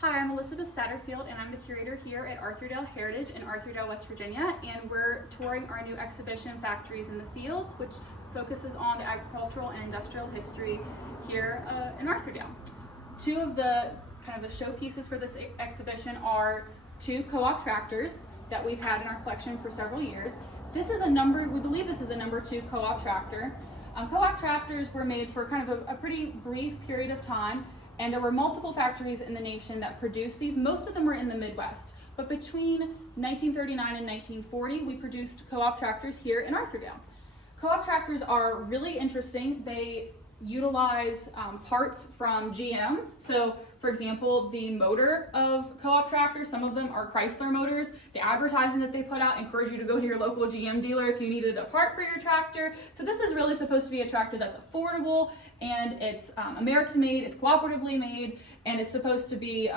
Hi, I'm Elizabeth Satterfield, and I'm the curator here at Arthurdale Heritage in Arthurdale, West Virginia, and we're touring our new exhibition, Factories in the Fields, which focuses on the agricultural and industrial history here in Arthurdale. Two of the kind of the showpieces for this exhibition are two co-op tractors that we've had in our collection for several years. We believe this is a number 2 co-op tractor. Co-op tractors were made for kind of a pretty brief period of time, and there were multiple factories in the nation that produced these. Most of them were in the Midwest, but between 1939 and 1940, we produced co-op tractors here in Arthurdale. Co-op tractors are really interesting. They utilize parts from GM. So, for example, the motor of co-op tractors, some of them are Chrysler motors. The advertising that they put out encourage you to go to your local GM dealer if you needed a part for your tractor. So this is really supposed to be a tractor that's affordable, and it's American made, it's cooperatively made, and it's supposed to be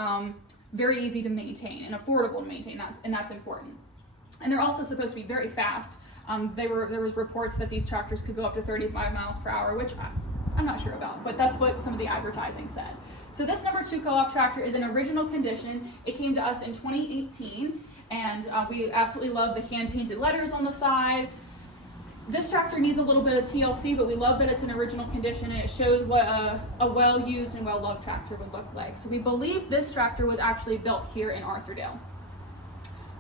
very easy to maintain and affordable to maintain, and that's important. And they're also supposed to be very fast. There was reports that these tractors could go up to 35 miles per hour, which I'm not sure about, but that's what some of the advertising said. So this number 2 co-op tractor is in original condition. It came to us in 2018, and we absolutely love the hand-painted letters on the side. This tractor needs a little bit of TLC, but we love that it's in original condition, and it shows what a well-used and well-loved tractor would look like. So we believe this tractor was actually built here in Arthurdale.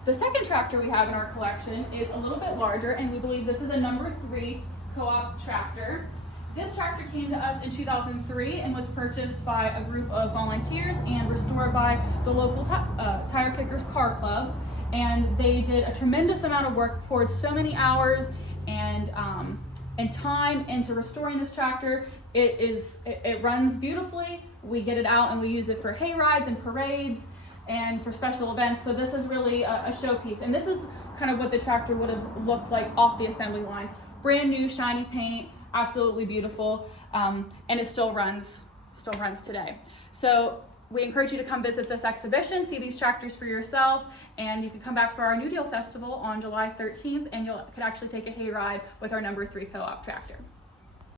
The second tractor we have in our collection is a little bit larger, and we believe this is a number 3 co-op tractor. This tractor came to us in 2003 and was purchased by a group of volunteers and restored by the local Tire Kickers Car Club. And they did a tremendous amount of work, poured so many hours and time into restoring this tractor. It runs beautifully. We get it out and we use it for hay rides and parades and for special events. So this is really a showpiece. And this is kind of what the tractor would have looked like off the assembly line. Brand new, shiny paint. Absolutely beautiful, and it still runs today. So we encourage you to come visit this exhibition, see these tractors for yourself, and you can come back for our New Deal Festival on July 13th, and you could actually take a hayride with our number 3 co-op tractor.